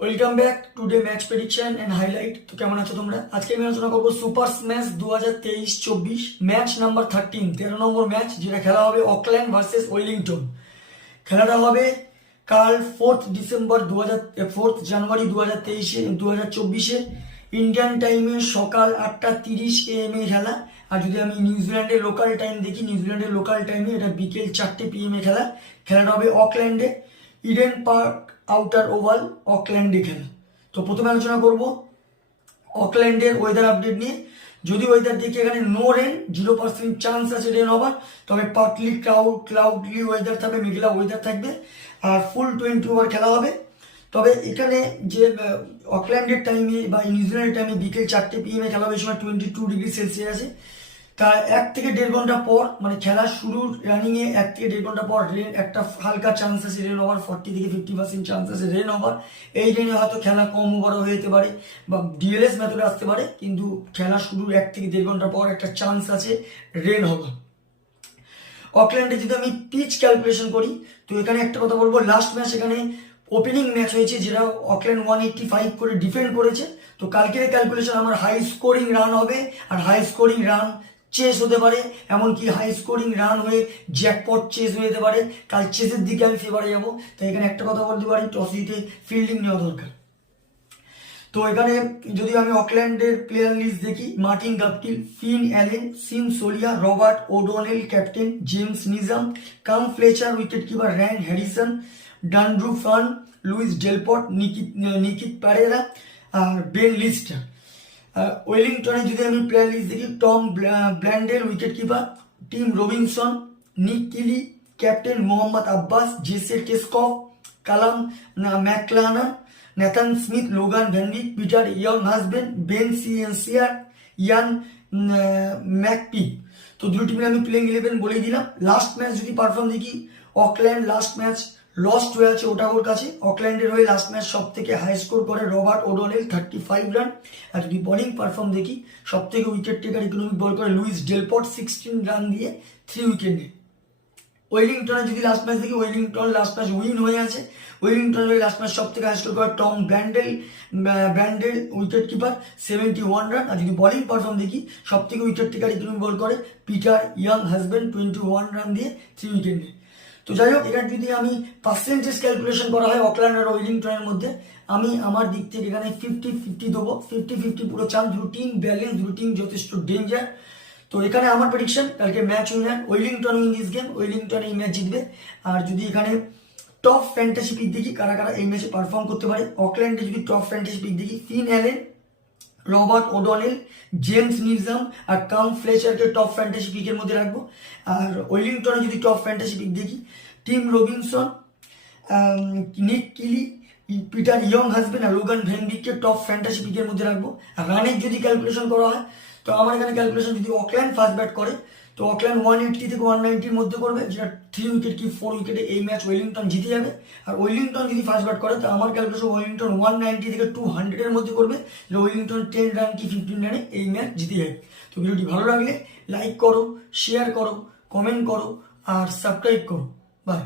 Welcome back today match prediction and highlight. তো কেমন আছো তোমরা? আজকে আমি আলোচনা করবো সুপার স্ম্যাশ 2023-24 ম্যাচ নাম্বার 13 নম্বর ম্যাচ, যেটা খেলা হবে অকল্যান্ড ভার্সেস ওয়েলিংটন। খেলাটা হবে কাল 4 ডিসেম্বর 4 জানুয়ারি 2024 ইন্ডিয়ান টাইমে সকাল 8:30 AM এ খেলা। আর যদি আমি নিউজিল্যান্ডের লোকাল টাইম দেখি, নিউজিল্যান্ডের লোকাল টাইমে এটা বিকেল 4টে PM এ খেলা। খেলাটা হবে অকল্যান্ডে, ইডেন পার্ক আউটার ওভাল, অকল্যান্ডে খেলা। তো প্রথমে আলোচনা করব অকল্যান্ডের ওয়েদার আপডেট নিয়ে। যদি ওয়েদার দেখি, এখানে নো রেন, 0% চান্স আছে রেন হবার, তবে পার্টলি ক্লাউডলি ওয়েদার থাকবে, মেঘলা ওয়েদার থাকবে, আর ফুল 20 ওভার খেলা হবে। তবে এখানে যে অকল্যান্ডের টাইমে বা নিউজিল্যান্ডের টাইমে বিকেল 4টে PM এ খেলা হবে, এই সময় 22°C আছে। তার 1 থেকে 1.5 ঘন্টা পর, মানে খেলা শুরুর রানিংয়ে 1 থেকে 1.5 ঘন্টা পর রেন, একটা হালকা চান্স আছে রেন হওয়ার, 40 থেকে 50% চান্স আছে রেন হওয়ার। এই রেনে হয়তো খেলা কম ওভারও হয়ে যেতে পারে বা ডিএলএস মেথডে আসতে পারে, কিন্তু খেলা শুরুর 1 থেকে 1.5 ঘন্টা পর একটা চান্স আছে রেন হওয়ার। অকল্যান্ডে যদি আমি পিচ ক্যালকুলেশন করি, তো এখানে একটা কথা বলবো, লাস্ট ম্যাচ এখানে ওপেনিং ম্যাচ হয়েছে, যেটা অকল্যান্ড 185 করে ডিফেন্ড করেছে। তো কালকের ক্যালকুলেশন আমার হাই স্কোরিং রান হবে, আর হাই স্কোরিং রান চেস হতে পারে, এমনকি হাই স্কোরিং রান হয়ে জ্যাকপট চেস হয়ে যেতে পারে। কাল চেসের দিকে আমি ফেভারে যাবো। তাই এখানে একটা কথা বলতে পারি, টস জিতে ফিল্ডিং নেওয়া দরকার। তো এখানে যদি আমি অকল্যান্ডের প্লেয়ার লিস্ট দেখি, Martin Guptill, Finn Allen, Sean Solia, Robert O'Donnell captain, James Neesham, Cam Fletcher wicket keeper, Ryan Harrison, Danru Ferns, Louis Delport, Nikit Perera, আর বেন লিস্টার। ওয়েলিংটনে যদি আমি প্লেয়ার লিস্ট দেখি, Tom Blundell wicket keeper, Tim Robinson, Nick Kelly, captain Mohammad Abbas, Jesse Tashkoff, Callum McLachlan, Nathan Smith, Logan van Beek, Peter Younghusband, Ben Sears, Iain McPeake. তো দুটো টিমের আমি playing 11 বলেই দিলাম। লাস্ট ম্যাচ যদি পারফর্ম দেখি, অকল্যান্ড লাস্ট ম্যাচ লস্ট হয়ে আছে ওটাগোর কাছে। অকল্যান্ডের হয়ে লাস্ট ম্যাচ সব থেকে হাই স্কোর করে রবার্ট ওডোনেল, 35 রান। আর যদি বোলিং পারফর্ম দেখি, সব থেকে উইকেট টেকার ইকোনমিক বল করে লুইস ডেলপট, 16 রান দিয়ে 3 উইকেট নেয়। ওয়েলিংটনে যদি লাস্ট ম্যাচ দেখি, ওয়েলিংটন লাস্ট ম্যাচ উইন হয়ে আছে। ওয়েলিংটনের লাস্ট ম্যাচ সব থেকে হাই স্কোর করে টম ব্র্যান্ডেল উইকেট কিপার, 71 রান। আর যদি বোলিং পারফর্ম দেখি, সব থেকে উইকেট টেকার ইকোনমিক বল করে পিটার ইয়াং হাসবেন্ড, 21 রান দিয়ে 3 উইকেট নেয়। তো যাই হোক, এখানে যদি আমি পার্সেন্টেজ ক্যালকুলেশন করা হয় অকল্যান্ড আর ওয়েলিংটনের মধ্যে, আমি আমার দিক থেকে এখানে 50-50 দেবো। 50-50 পুরো চান্স, দুটো টিম ব্যালেন্স, দুটো টিম যথেষ্ট ডেঞ্জার। তো এখানে আমার প্রেডিকশন, কালকে match winner Wellington win this game, Wellington এই ম্যাচ জিতবে। আর যদি এখানে টপ ফ্যান্টাসি পিক দেখি কারা কারা এই ম্যাচে পারফর্ম করতে পারে, অকল্যান্ডে যদি টপ ফ্যান্টাসি পিক দেখি, Finn Allen, Robert O'Donnell, James Neesham আর কাম ফ্লেচারকে টপ ফ্যান্টাসি পিকের মধ্যে রাখবো। আর ওয়েলিংটনে যদি টপ ফ্যান্টাসি পিক দেখি, Tim Robinson, Nick Kelly, Peter Younghusband আর লোগান ভ্যানভিককে টপ ফ্যান্টাসি পিকের মধ্যে রাখবো। আর রানের যদি ক্যালকুলেশন করা হয়, তো আমার এখানে ক্যালকুলেশন, যদি অকল্যান্ড ফার্স্ট ব্যাট করে, তো অকল্যান্ড 180 থেকে 190-র মধ্যে করবে, যেটা 3 উইকেট কি 4 উইকেটে এই ম্যাচ ওয়েলিংটন জিতে যাবে। আর ওয়েলিংটন যদি ফার্স্ট ব্যাট করে, তো আমার ক্যালকুলেশন ওয়েলিংটন 190 থেকে 200-এর মধ্যে করবে, যে ওয়েলিংটন 10 রান কি 15 রানে এই ম্যাচ জিতে যাবে। তো ভিডিওটি ভালো লাগলে লাইক করো, শেয়ার করো, কমেন্ট করো আর সাবস্ক্রাইব করো। বাই।